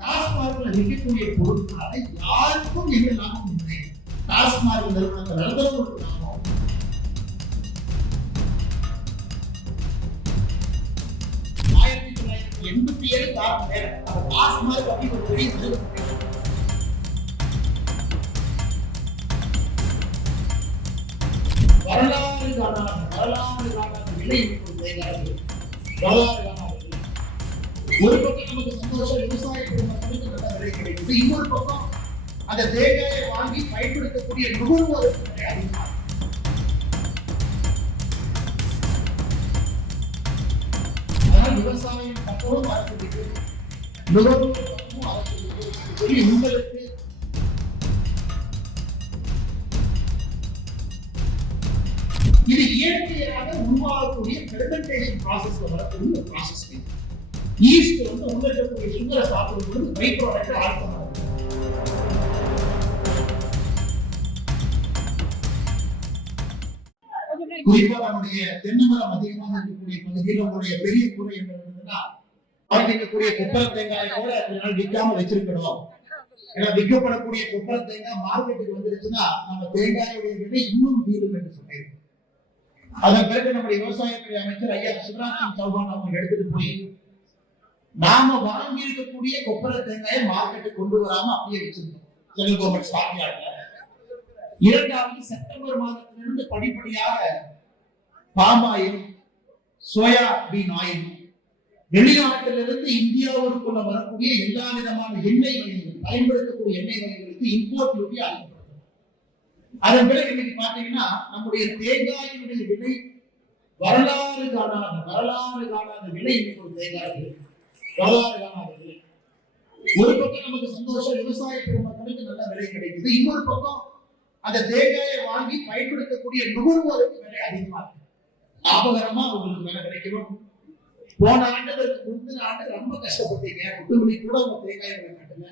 டாஸ்மார்க்ல விற்கக்கூடிய பொருட்களால யாருக்கும் எந்த லாபம் இல்லை. டாஸ்மார்க் நிறுவனத்தை நடத்துறவங்களுக்கு லாபம். ஆயிரத்தி 1987 டாஸ்மார்க் அப்படி ஒரு பெரிய நிறுவனம் வரலாறு காணாத விலை ஒரு பக்கம் நமக்கு சந்தோஷம், விவசாய குடும்பங்களுக்கு நல்ல விலை கிடைக்குது. இன்னொரு பக்கம் அந்த தேங்காயை வாங்கி பயன்படுத்தக்கூடிய நுகர்வோருக்கு விலை அதிகமாக. அதனால் விவசாயம் பக்கமும் அரசு, நுகர்வோர் பக்கமும் அரசு சொல்லி உங்களுக்கு இது இயற்கையாக உருவாகக்கூடிய ஃபெர்மெண்டேஷன் ப்ராசஸ்ல வரக்கூடிய ஒரு ப்ராசஸ். ஈஸ்ட் வந்து உள்ள இருக்கக்கூடிய சுகரை சாப்பிடும்போது பை ப்ராடக்ட் ஆல்கஹால். குறிப்பா நம்முடைய தென்னமரம் அதிகமாக இருக்கக்கூடிய பகுதியில் உங்களுடைய பெரிய குறை என்னன்னா, இருக்கக்கூடிய கொப்பரை தேங்காயை கூட விற்காம வச்சிருக்கணும். ஏன்னா விற்கப்படக்கூடிய கொப்பரை தேங்காய் மார்க்கெட்டுக்கு வந்துருச்சுன்னா நம்ம தேங்காயுடைய விலை இன்னும் தீரும் என்று சொன்னேன். அதன் பிறகு நம்முடைய விவசாயத்துறை அமைச்சர் ஐயா சிவராஜ் சிங் சௌஹான் அவங்க எடுத்துட்டு போய் நாம வாங்கி இருக்கக்கூடிய கொப்பரை தேங்காயை மார்க்கெட்டுக்கு கொண்டு வராம அப்படியே வச்சிருக்கோம் சென்ட்ரல் கவர்மெண்ட் ஸ்டாக் யார்ட்ல. இரண்டாவது, செப்டம்பர் மாதத்திலிருந்து படிப்படியாக பாமாயில், சோயாபீன் ஆயில், வெளிநாட்டிலிருந்து இந்தியாவிற்குள்ள வரக்கூடிய எல்லா விதமான எண்ணெய் வகைகள், பயன்படுத்தக்கூடிய எண்ணெய் வகைகளுக்கு இம்போர்ட் டியூட்டி அதிகப்படுத்தும். அதன் பிறகு இன்னைக்கு பாத்தீங்கன்னா நம்முடைய தேங்காயினுடைய விலை வரலாறு காணாத விலை இன்னைக்கு ஒரு தேங்காய் வரலாறு காணாத விலை. ஒரு பக்கம் நமக்கு சந்தோஷம், விவசாய குடும்பங்களுக்கு நல்ல விலை கிடைக்குது. இன்னொரு பக்கம் அந்த தேங்காயை வாங்கி பயன்படுத்தக்கூடிய நுகர்வோருக்கு விலை அதிகமா இருக்கு. லாபகரமா உங்களுக்கு விலை கிடைக்கணும். போன ஆண்டுகளுக்கு முந்தின ஆண்டு ரொம்ப கஷ்டப்பட்டீங்க, முட்டுமணி கூட உங்க தேங்காய் விலை கட்டல.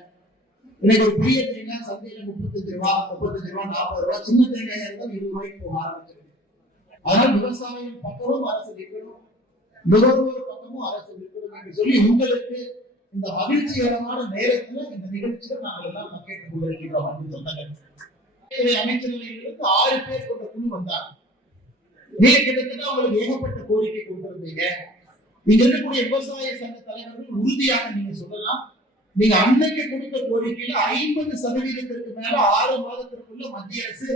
இன்னைக்கு ஒரு பெரிய தேங்காய் சந்தையில 35 ரூபாய், 40 ரூபாய், சின்ன தேங்காயா இருந்தால் 20 ரூபாய்க்கு போக ஆரம்பிச்சிருக்கு. அதனால விவசாயம் பக்கமும் அரசு நிற்கணும், நுகர்வோர் பக்கமும் அரசு நிற்கணும் என்று சொல்லி உங்களுக்கு இந்த மகிழ்ச்சிகரமான நேரத்துல இந்த நிகழ்ச்சியில நாங்கள் எல்லாம் கேட்டுக் கொண்டிருக்கிறோம் அப்படின்னு சொன்னாங்க. அமைச்சரவையிலிருந்து 6 பேர் கொண்ட குழு வந்தாங்க. நீங்க கிட்டத்தட்ட உங்களுக்கு ஏகப்பட்ட கோரிக்கை கொண்டிருந்தீங்க. இங்க இருக்கக்கூடிய விவசாய சங்க தலைவர்கள் உறுதியாக நீங்க சொல்லலாம், நீங்க அன்னைக்கு கொடுத்த கோரிக்கையில 50% மேல 6 மாதத்திற்குள்ள மத்திய அரசு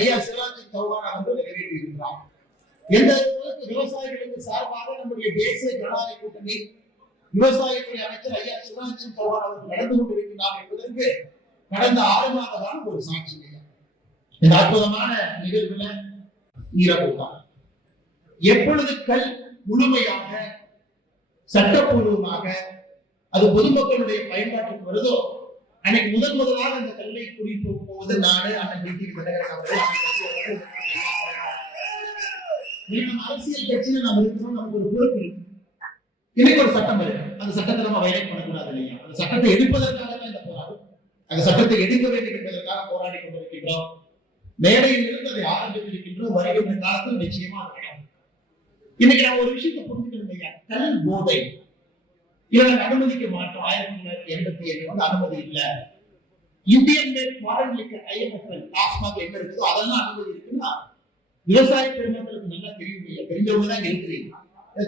ஐயா சிவராஜ் சிங் சௌஹான் அவர்கள் நிறைவேற்றி இருக்கிறார். எந்த விவசாயிகளுக்கு சார்பாக நம்முடைய தேசிய ஜனநாயக கூட்டணி விவசாயத்துறை அமைச்சர் ஐயா சிவராஜ் சிங் சௌஹான் அவர்கள் நடந்து கொண்டிருக்கிறார் என்பதற்கு கடந்த 6 மாத காலம் ஒரு சாட்சி. இந்த அற்புதமான நிகழ்வுல ஈரப்பூதான் எப்பொழுது கல் முழுமையாக சட்டப்பூர்வமாக அது பொதுமக்களுடைய பயன்பாட்டுக்கு வருதோ அன்னைக்கு முதலாக அந்த கல்லை குறிப்பு போவது நாடு அண்ணன் அரசியல் கட்சியில நம்ம இருக்கணும். நமக்கு ஒரு பொறுப்பு இருக்கு. இன்னைக்கு ஒரு சட்டம் இருக்கு, அந்த சட்டத்தை நம்ம வயலேட் பண்ணக்கூடாது இல்லையா? அந்த சட்டத்தை எடுப்பதற்காக தான் இந்த போராட்டம். அந்த சட்டத்தை எடுக்க வேண்டும் என்பதற்காக போராடி கொண்டிருக்கின்றோம். மேடையில் இருந்து அதை ஆரம்பித்திருக்கின்றோம். வருகின்ற காலத்தில் நிச்சயமா இன்னைக்கு நம்ம ஒரு விஷயத்தை புரிஞ்சுக்கணும் இல்லையா? கல் போதை இதை அனுமதிக்க மாட்டோம். 1987 அனுமதி இல்ல. Indian made foreign liquor IMFL TASMAC எங்க இருக்குதோ அதெல்லாம் அனுமதி இருக்குன்னா விவசாய பெருமக்களுக்கு நல்லா தெரியும், தெரிஞ்சவங்க தான் இருக்கிறீங்க.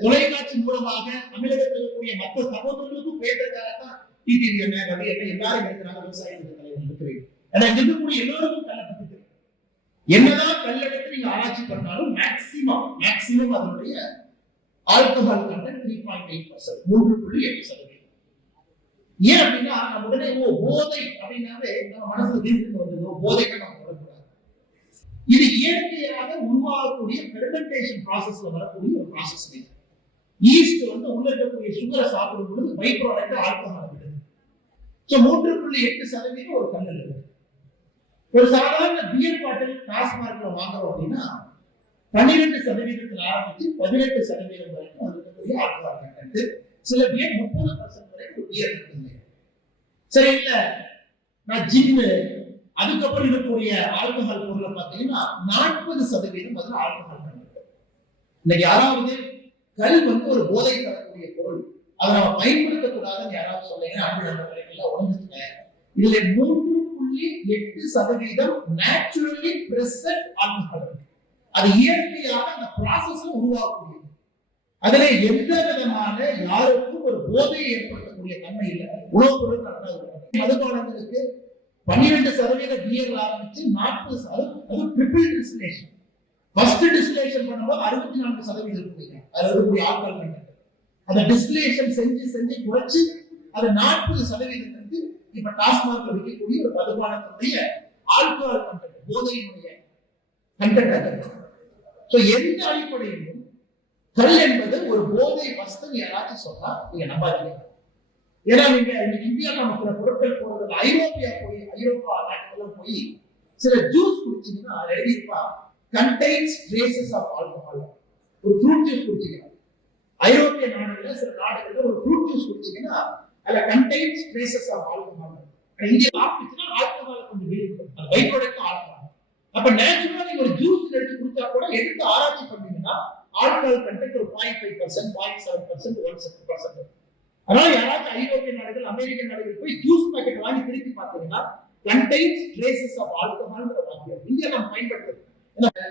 தொலைக்காட்சி மூலமாக தமிழகத்தில் இருக்கக்கூடிய மற்ற சகோதரர்களுக்கும் பேசுறதுக்காகத்தான் டிடிவி என்ன ரவி என்ன எல்லாரும் இருக்கிறாங்க. விவசாய தலைவர் இருக்கிறீங்க. ஏன்னா இங்க இருக்கக்கூடிய எல்லோருக்கும் கல்லை பத்தி தெரியும். என்னதான் கல்லெடுத்து நீங்க ஆராய்ச்சி பண்ணாலும் மேக்சிமம் அதனுடைய ஆல்கஹால் கண்டென்ட் 3.8%, 3.8%. ஏன் அப்படின்னா நம்ம உடனே போதை அப்படின்னாவே நம்ம மனசுல தீர்த்து வந்ததோ போதைக்கு நம்ம வரக்கூடாது. இது இயற்கையாக உருவாகக்கூடிய ஃபெர்மெண்டேஷன் ப்ராசஸ்ல வரக்கூடிய ஒரு ப்ராசஸ். ஈஸ்ட் வந்து உள்ள இருக்கக்கூடிய சுகரை சாப்பிடும் பொழுது பை ப்ராடக்ட் ஆல்கஹால் விடுது. 3.8% ஒரு கல்லல் இருக்கு. ஒரு சாதாரண பியர் பாட்டில் டாஸ்மார்க்ல வாங்குறோம் அப்படின்னா 12% ஆரம்பிச்சு 18% வரைக்கும் இருக்கக்கூடிய ஆல்கஹால் கண்டென்ட். சில பேர் 30% வரைக்கும் பியர் இருக்குங்க. சரி இல்ல நான் ஜின்னு அதுக்கப்புறம் இருக்கக்கூடிய ஆல்கஹால் பொருளை பார்த்தீங்கன்னா 40% அதுல ஆல்கஹால் கண்டென்ட். இன்னைக்கு யாராவது கல் வந்து ஒரு போதை தரக்கூடிய பொருள் அதை நம்ம பயன்படுத்தக்கூடாதுன்னு யாராவது சொன்னீங்கன்னா அன்பு நண்பர்களெல்லாம் உணர்ந்துங்க. இதுல 3.8% நேச்சுரலி பிரசன்ட் ஆல்கஹால். அது இயற்கையாக அந்த ப்ராசஸ் உருவாக்கக்கூடியது. அதுல எந்த விதமான யாருக்கும் ஒரு போதையை ஏற்படுத்தக்கூடிய தன்மை இல்லை. உணவுப் பொருட்கள் மதுபானங்களுக்கு 12% பியர் ஆரம்பிச்சு 40% ட்ரிபிள் டிஸ்டிலேஷன். ஃபர்ஸ்ட் டிஸ்டிலேஷன் பண்ணும்போது 64% இருக்குங்க. அதுல இருக்கக்கூடிய ஆல்கஹால் கண்டென்ட். அந்த டிஸ்டிலேஷன் செஞ்சு குறைச்சு அது 40% இப்ப டாஸ்மார்க்ல விற்கக்கூடிய ஒரு மதுபானத்துடைய ஆல்கஹால் கண்டென்ட், போதையினுடைய கண்டென்ட். சோ எந்த அடிப்படையிலும் கல் என்பது ஒரு போதை வஸ்து யாராச்சும் சொன்னா நீங்க நம்பாதீங்க. ஏன்னா நீங்க இந்தியா நமக்கு பொருட்கள் போறது ஐரோப்பா நாட்டுக்கெல்லாம் போய் சில ஜூஸ் குடிச்சீங்கன்னா எழுதியிருப்பா contains traces of alcohol. ஒரு ஃப்ரூட் ஜூஸ் குடிச்சீங்கன்னா ஐரோப்பிய நாடுகள்ல சில நாடுகள்ல ஒரு ஃப்ரூட் ஜூஸ் குடிச்சீங்கன்னா அதுல contains traces of alcohol. இங்க சாப்பிட்டுச்சுன்னா ஆல்கஹால் கொஞ்சம் வெளியிடும். அது பை ப்ராடக்ட் ஆல்கஹால். அப்ப நேச்சுரலா நீங்க ஒரு ஜூஸ் எடுத்து குடிச்சா கூட எடுத்து ஆராய்ச்சி பண்ணீங்கன்னா ஆல்கஹால் கண்டென்ட் ஒரு 0.5%, 0.7%, 1%. அதனால யாராச்சும் ஐரோப்பிய நாடுகள், அமெரிக்க நாடுகள் போய் ஜூஸ் பாக்கெட் வாங்கி திருப்பி பார்த்தீங்கன்னா contains traces of alcohol வாக்கியம் இந்தியா நம்ம பயன்படுத்துறது.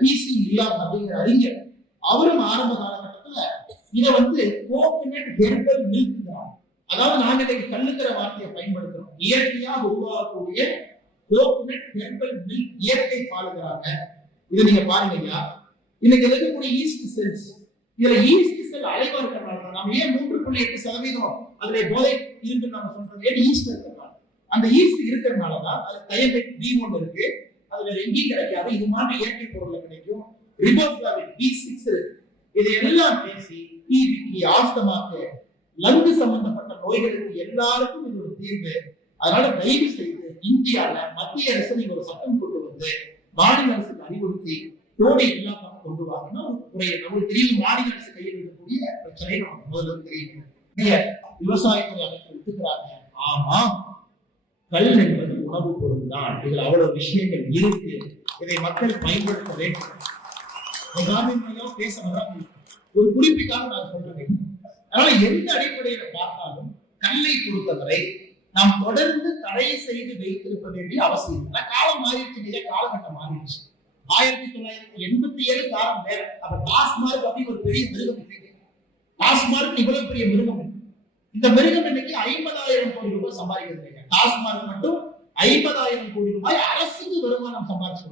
பிசி லியாங் அப்படிங்கிற அறிஞர் அவரும் ஆரம்ப காலகட்டத்துல இத கோகனட் ஹெர்பல் மில்க்ங்கிறாங்க. அதாவது நாங்க இன்னைக்கு கல்லுங்கிற வார்த்தையை பயன்படுத்துறோம். இயற்கையாக உருவாகக்கூடிய கோகனட் ஹெர்பல் மில்க், இயற்கை பாலுங்கிறாங்க. இதை நீங்க பாருங்கய்யா, இன்னைக்கு இருக்கக்கூடிய ஈஸ்ட் செல்ஸ், இதுல ஈஸ்ட் செல் அலைவா இருக்கிறனால நம்ம ஏன் 3.8% அதுல போதை இருக்குன்னு நம்ம சொல்றோம். ஏன் ஈஸ்ட் இருக்கிறனால, அந்த ஈஸ்ட் இருக்கிறதுனாலதான் அது தயமிக் B1 இருக்கு. அது வேற எங்கேயும் கிடைக்காது. இது மாதிரி இயற்கை பொருள்ல கிடைக்கும். ரிபோஃப்ளாவின் B6 இருக்கு. இதையெல்லாம் பேசி டிபிக்கு, ஆஸ்துமாக்கு, லங்கு சம்பந்தப்பட்ட நோய்களுக்கு எல்லாருக்கும் இது ஒரு தீர்வு. அதனால தயவு செய்து இந்தியால மத்திய அரசு நீங்க ஒரு சட்டம் கொண்டு வந்து மாநில அரசுக்கு அறிவுறுத்தி போதை இல்லாம கொண்டு வாங்கன்னா நமக்கு தெரியும். மாநில அரசு கையில் இருக்கக்கூடிய பிரச்சனை நமக்கு முதல்ல தெரியும். விவசாயத்துறை அமைச்சர் ஒத்துக்கிறாங்க. ஆமா, கல் என்பது உணவு பொருள் தான். இதுல அவ்வளவு விஷயங்கள் இருக்கு. இதை மக்கள் பயன்படுத்த வேண்டும். பேச ஒரு குறிப்பிற்காக நான் சொல்றேன். அதனால எந்த அடிப்படையில பார்த்தாலும் கல்லை பொறுத்தவரை நாம் தொடர்ந்து தடை செய்து வைத்திருக்க வேண்டிய அவசியம் இல்லை. காலம் மாறிடுச்சு, காலகட்டம் மாறிடுச்சு. 1987 காலம் வேற. அப்ப டாஸ்மார்க் அப்படின்னு ஒரு பெரிய மிருகம் இல்லை. டாஸ்மார்க் இவ்வளவு பெரிய மிருகம். இந்த மிருகம் இன்னைக்கு 50,000 கோடி ரூபாய் சம்பாதிக்கிறது. டாஸ்மார்க் மட்டும் 50,000 கோடி ரூபாய் அரசுக்கு வருமானம் சம்பாதிச்சு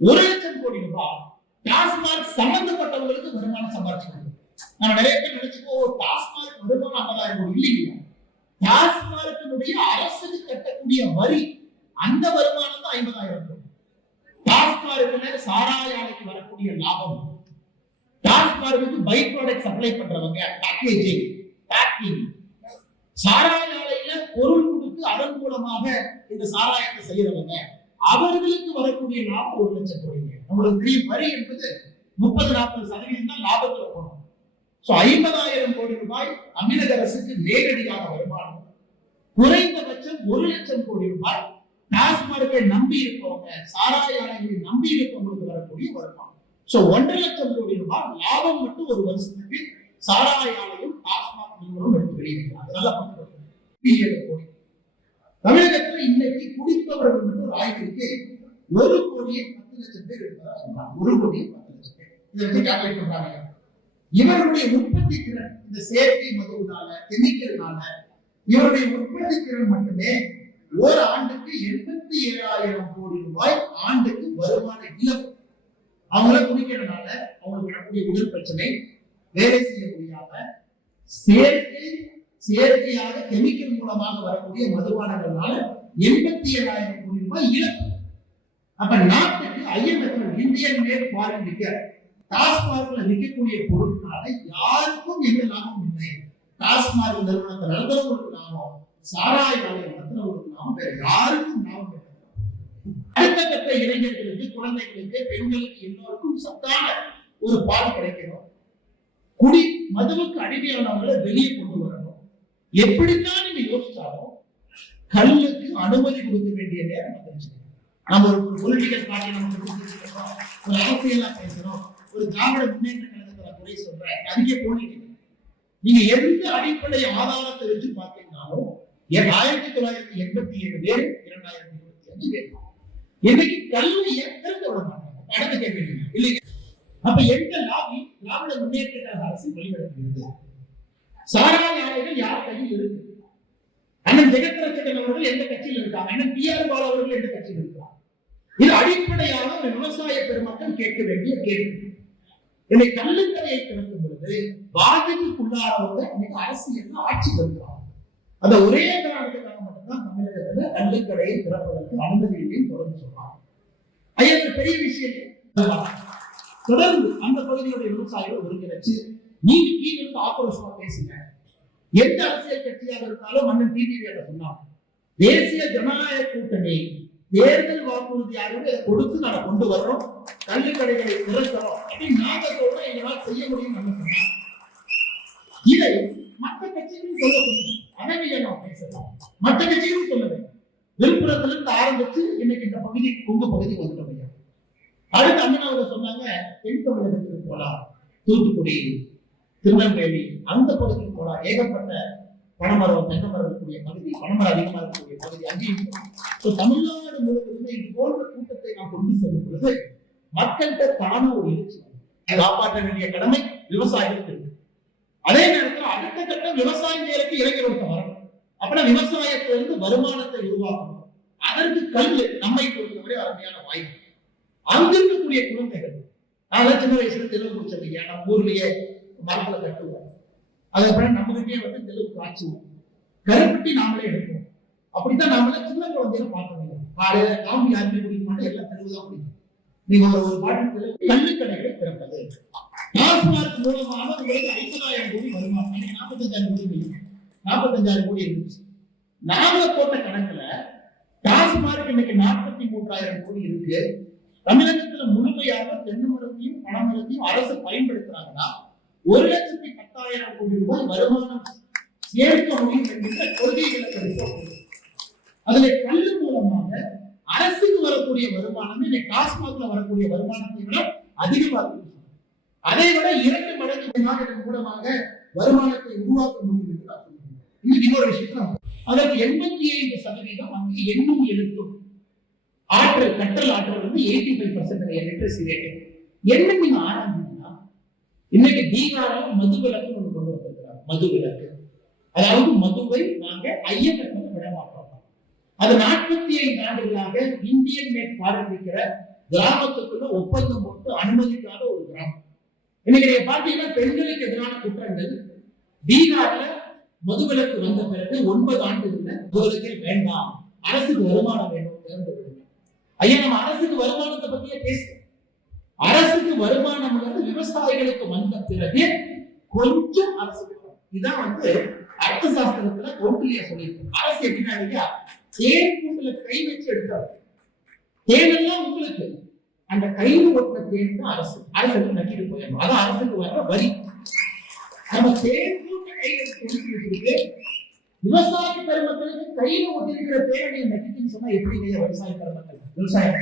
1 லட்சம் கோடி ரூபாய் டாஸ்மார்க் சம்பந்தப்பட்டவங்களுக்கு வருமானம் சம்பாதிச்சு. நம்ம நிறைய பேர் நினைச்சுக்கோ டாஸ்மார்க் வருமானம் 50,000 கோடி இல்லையா? டாஸ்மார்க்கினுடைய அரசுக்கு கட்டக்கூடிய வரி, அந்த வருமானம் தான் 50,000 கோடி. டாஸ்மார்க்ல சாராய ஆலைக்கு வரக்கூடிய லாபம், டாஸ்மார்க்கு பை ப்ராடக்ட் சப்ளை பண்றவங்க, பேக்கேஜிங், பேக்கிங், சாராய ஆலையில பொருள் கொடுத்து அதன் மூலமாக இந்த சாராயத்தை செய்யறவங்க, அவர்களுக்கு வரக்கூடிய லாபம் 1 லட்சம் கோடி. நம்மளுக்கு தெரியும் வரி என்பது 30-40% தான் லாபத்துல போகும். 50,000 கோடி ரூபாய் தமிழக அரசுக்கு நேரடியாக வருமானம். குறைந்தபட்சம் 1 லட்சம் கோடி ரூபாய் டாஸ்மார்க்கை நம்பி இருப்பவங்க, சாராய ஆலைகளை நம்பி இருப்பவங்களுக்கு வரக்கூடிய வருமானம். 1.5 லட்சம் கோடி ரூபாய் லாபம் மட்டும் ஒரு வருஷத்துக்கு சாராய ஆலையும் டாஸ்மாக் நிறுவனம் எடுத்து வெளியிடுகிறாங்க. அதெல்லாம் கோடி. தமிழகத்தில் இன்னைக்கு குடிப்பவர்கள் மட்டும் ஒரு ஆய்விற்கு 1,10,00,000 பேர் இருக்கிறதா சொன்னாங்க. 1,10,00,000 பேர் இதை வச்சு கால்குலேட் பண்றாங்க. இவருடைய உற்பத்தி திறன் இந்த செயற்கை மதுவினால, கெமிக்கல்னால இவருடைய உற்பத்தி திறன் மட்டுமே ஒரு ஆண்டுக்கு 87,000 கோடி ரூபாய் ஆண்டுக்கு வருமான இழப்பு. அவங்கள குடிக்கிறதுனால அவங்களுக்கு வரக்கூடிய உடல் பிரச்சனை, வேலை செய்ய முடியாம, செயற்கையாக கெமிக்கல் மூலமாக வரக்கூடிய மதுபானங்களால 87,000 கோடி ரூபாய் இழப்பு. அப்ப நாட்டுக்கு IMF Indian made foreign liquor டாஸ்மார்க்ல விற்கக்கூடிய பொருட்களால யாருக்கும் எந்த லாபம் இல்லை. டாஸ்மார்க் நிறுவனத்தை நடத்துறவங்களுக்கு லாபம், சாராய ஆலையை நடத்துறவங்களுக்கு லாபம், வேற யாருக்கும் லாபம் இல்லை. அடுத்த கட்ட இளைஞர்களுக்கு, குழந்தைகளுக்கு, பெண்களுக்கு எல்லோருக்கும் சத்தான ஒரு பால் கிடைக்கணும். மதுவுக்கு அடிமையானவங்களை வெளியே கொண்டு வரணும். எப்படித்தான் நீங்க யோசிச்சாலும் கல்லுக்கு அனுமதி கொடுக்க வேண்டிய நேரம் வந்துருச்சு. நம்ம ஒரு பொலிட்டிக்கல் பார்ட்டி நம்ம ஒரு அரசியலா பேசுறோம், ஒரு திராவிட முன்னேற்ற கழகத்துல குறை சொல்றேன், அதிக போட்டிட்டு நீங்க எந்த அடிப்படை ஆதாரத்தை வச்சு பார்த்தீங்கன்னாலும் 1987 வேறு 2025 வேறு. இன்னைக்கு கல்வியை திறந்து விட மாட்டாங்க. அடுத்த கேள்வி இல்லைங்க. அப்ப எந்த லாபி திராவிட முன்னேற்ற கழக அரசு வழிநடத்துகிறது? சாராய ஆலைகள் யார் கையில் இருக்கு? அண்ணன் ஜெகத்ரட்சகன் அவர்கள் எந்த கட்சியில் இருக்காங்க? அண்ணன் டிஆர் பாலு அவர்கள் எந்த கட்சியில் இருக்கிறார்? இது அடிப்படையாக ஒரு விவசாய பெருமக்கள் கேட்க வேண்டிய கேள்வி. இன்னைக்கு கல்லுக்கடையை திறக்கும் பொழுது பாதிப்புக்குள்ளானவங்க இன்னைக்கு அரசியல் ஆட்சி வருகிறார். அந்த ஒரே காரணத்துக்காக மட்டும்தான் தமிழகத்துல கல்லுக்கடையை திறப்பதற்கு அனுமதி இல்லைன்னு தொடர்ந்து சொல்றாங்க. ஐயா பெரிய விஷயம். தொடர்ந்து அந்த பகுதியுடைய விவசாயிகள் ஒருங்கிணைச்சு நீங்க கீழே இருந்து ஆக்ரோஷமா பேசுங்க. எந்த அரசியல் கட்சியாக இருந்தாலும் அண்ணன் டிடிவியில சொன்னாங்க, தேசிய ஜனநாயக கூட்டணி தேர்தல் வாக்குறுதியாக இதை கொடுத்து நாங்க கொண்டு வர்றோம், கல்விக்கடைகளை திறக்கிறோம் அப்படின்னு நாங்க சொல்றோம், எங்களால் செய்ய முடியும் நம்ம சொன்னாங்க. இதை மற்ற கட்சிகளும் சொல்ல முடியும். அனவியை நாம் பேசலாம், மற்ற கட்சிகளும் சொல்ல வேண்டும். விழுப்புரத்துல இருந்து ஆரம்பிச்சு இன்னைக்கு இந்த பகுதி உங்க பகுதி வந்துட்டோம். அடுத்து அண்ணன் அவங்க சொன்னாங்க, தென் தமிழகத்துக்கு போலாம், தூத்துக்குடி, திருநெல்வேலி அந்த பகுதிக்கு போலாம், ஏகப்பட்ட பனைமரம் தென்னைமரம் இருக்கக்கூடிய பகுதி, பனைமரம் அதிகமாக இருக்கக்கூடிய பகுதி அங்கேயும் தமிழ்நாடு முழுவதுமே இது போன்ற கூட்டத்தை நாம் கொண்டு செல்லும் பொழுது மக்கள்கிட்ட தானே ஒரு எழுச்சி காப்பாற்ற வேண்டிய கடமை விவசாயிகளுக்கு இருக்கு. அதே நேரத்தில் அடுத்த கட்டம் விவசாயம் செய்யறதுக்கு இளைஞர்களுக்கு வரணும். அப்படின்னா விவசாயத்திலிருந்து வருமானத்தை உருவாக்கணும். அதற்கு கல்வி நம்மை பொறுத்தவரை அருமையான வாய்ப்பு. அங்க இருக்கக்கூடிய குழந்தைகள், நான் சின்ன வயசுல தெலுங்கு முடிச்சது, நம்ம ஊர்லயே மரத்துல கட்டுவோம், அதுக்கப்புறம் நம்ம கிட்டே வந்து தெலுங்கு காய்ச்சுவோம், கருப்பட்டி நாமளே எடுப்போம். அப்படித்தான் நாமளே சின்ன குழந்தைகளை பார்க்கணும். காலையில காம்பி யாருமே குடிக்க மாட்டோம், எல்லாம் தெலுங்கு தான் குடிக்கும். நீங்க ஒரு பாட்டு தெலுங்கு கல்விக்கடைகளை திறப்பது, டாஸ்மார்க் மூலமாக உங்களுக்கு 50,000 கோடி வருமானம். 45,000 கோடி 45,000 கோடி இருந்துச்சு. நாங்க போட்ட கணக்குல டாஸ்மார்க் இன்னைக்கு 43,000 கோடி இருக்கு. தமிழகத்துல முழுமையாக தென்னை மரத்தையும் பனைமரத்தையும் அரசு பயன்படுத்துறாங்கன்னா 1,10,000 கோடி ரூபாய் வருமானம் சேர்க்க முடியும் என்கின்ற கொள்கைகளை அதுல கல்வி மூலமாக அரசுக்கு வரக்கூடிய வருமானம் இன்னைக்கு டாஸ்மாக்ல வரக்கூடிய வருமானத்தை விட அதிகமாக, அதை விட 2 மடங்கு மூலமாக வருமானத்தை உருவாக்க முடியும் என்று நான் சொல்றேன். இன்னைக்கு இன்னொரு விஷயத்துல அதற்கு 85% அங்கே எண்ணும் எழுத்தும் ஆற்றல், கற்றல் ஆற்றல் வந்து 85% லிட்ரசி ரேட். என்ன நீங்க ஆரம்பிச்சீங்கன்னா இன்னைக்கு பீகார்ல மது விலக்கு ஒன்று கொண்டு வந்திருக்கிறாங்க. மது விலக்கு, அதாவது மதுவை நாங்க ஐயப்பட்ட விட மாட்டோம். அது 45 ஆண்டுகளாக இந்தியன் மேட் பாரம்பிக்கிற கிராமத்துக்குள்ள ஒப்பந்தம் போட்டு அனுமதிக்காத ஒரு கிராமம். இன்னைக்கு நீங்க பாத்தீங்கன்னா பெண்களுக்கு எதிரான குற்றங்கள் பீகார்ல மதுவிலக்கு வந்த பிறகு 9 ஆண்டுகள்ல மதுவிலக்கே வேண்டாம், அரசுக்கு வருமானம் வேணும், திறந்து விடுங்க. ஐயா நம்ம அரசுக்கு வருமானத்தை பத்தியே பேசுறோம். அரசுக்கு வருமானம் வந்து விவசாயிகளுக்கு வந்த பிறகு கொஞ்சம் அரசுக்கு இதான் வந்து அர்த்த சாஸ்திரத்துல ஒன்றிய சொல்லியிருக்கு. அரசு எப்படின்னா தேன் கூட்டுல கை வச்சு எடுத்தாரு, தேனெல்லாம் உங்களுக்கு அந்த கையில் ஒட்டின தேன் தான் அரசு, அரசுக்கு நக்கிட்டு போயிடணும். அதான் அரசுக்கு வர்ற வரி. நம்ம தேன் கூட்ட கையில வச்சுட்டு விவசாய பெருமக்களுக்கு கையில ஒட்டிருக்கிற தேனை நக்கிட்டுன்னு சொன்னா எப்படி விவசாய பெருமக்கள் விவசாயம்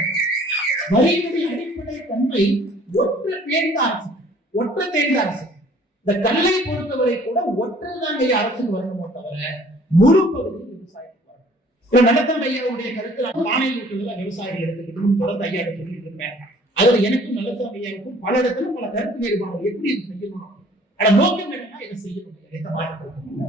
வரியினுடைய அடிப்படை தன்மை ஒற்ற தேர்ந்த அரசு, ஒற்ற தேர்ந்த அரசு. இந்த கல்லை பொறுத்தவரை கூட ஒற்றதாங்க அரசுக்கு வரணுமோ தவிர முழு பகுதி விவசாயத்துக்கு வரணும். நலத்தம் ஐயாவுடைய கருத்துல பானை வீட்டுல விவசாயிகள் எடுத்துக்கிட்டு தொடர்ந்து ஐயா சொல்லிட்டு இருப்பேன். அதுல எனக்கும் நலத்தம் ஐயாவுக்கும் பல இடத்துல பல கருத்து வேறுபாடு. எப்படி இது செய்யணும், ஆனா நோக்கம் என்னன்னா இதை செய்யணும். எந்த மாற்றம்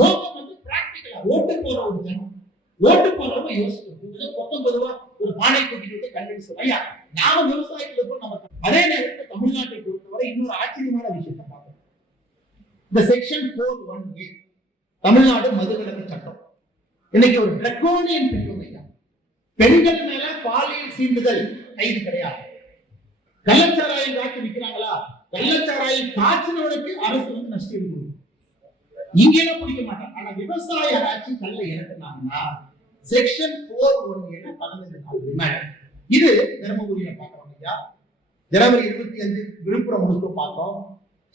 நோக்கம் வந்து பிராக்டிகலா ஓட்டு போற ஒரு ஜனம், ஓட்டு போறவங்க யோசிக்கணும். 19 ஒரு பானை கூட்டிட்டு வந்து கல்வி சொல்ல நாம விவசாயத்துல இருக்கோம். நம்ம அதே நேரத்தில் தமிழ்நாட்டை பொறுத்தவரை இன்னொரு ஆச்சரியமான விஷயத்தை பார்க்கணும். இந்த செக்ஷன் 4(1)A தமிழ்நாடு மதுவிலக்கு சட்டம் இன்னைக்கு ஒரு டிராக்கோனியன் பிரிவு. பெண்கள் மேல பாலியல் சீண்டுதல் கைது கிடையாது. கள்ளச்சாராயம் காய்ச்சி விற்கிறாங்களா, கள்ளச்சாராயம் காய்ச்சினவனுக்கு அரசு வந்து நஷ்டம் கொடுக்கும். இங்கெல்லாம் பிடிக்க மாட்டாங்க. ஆனா விவசாய ஆட்சி கல்ல இறக்குனாங்கன்னா செக்ஷன் 4(1)A 15 நாள் ரிமாண்ட். இது தர்மபுரியில பார்க்கிறோம் ஐயா. ஜனவரி 25 விழுப்புரம் முழுக்க பார்த்தோம்.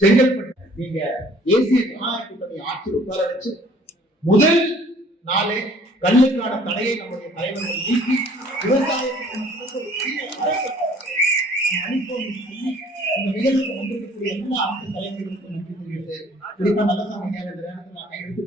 செங்கல்பட்டு நீங்க தேசிய ஜனநாயக கூட்டணி ஆட்சியில் உட்கார வச்சு முதல் நாளே கல்லுக்கான தடையை நம்முடைய தலைவர்கள் நீக்கி விவசாயத்துக்கு இந்த நிகழ்வுக்கு வந்திருக்கக்கூடிய எல்லா அரசு தலைவர்களுக்கும் நன்றி தெரிவித்து குறிப்பா நல்லசாமி இந்த நேரத்தில் நான் கையெழுத்து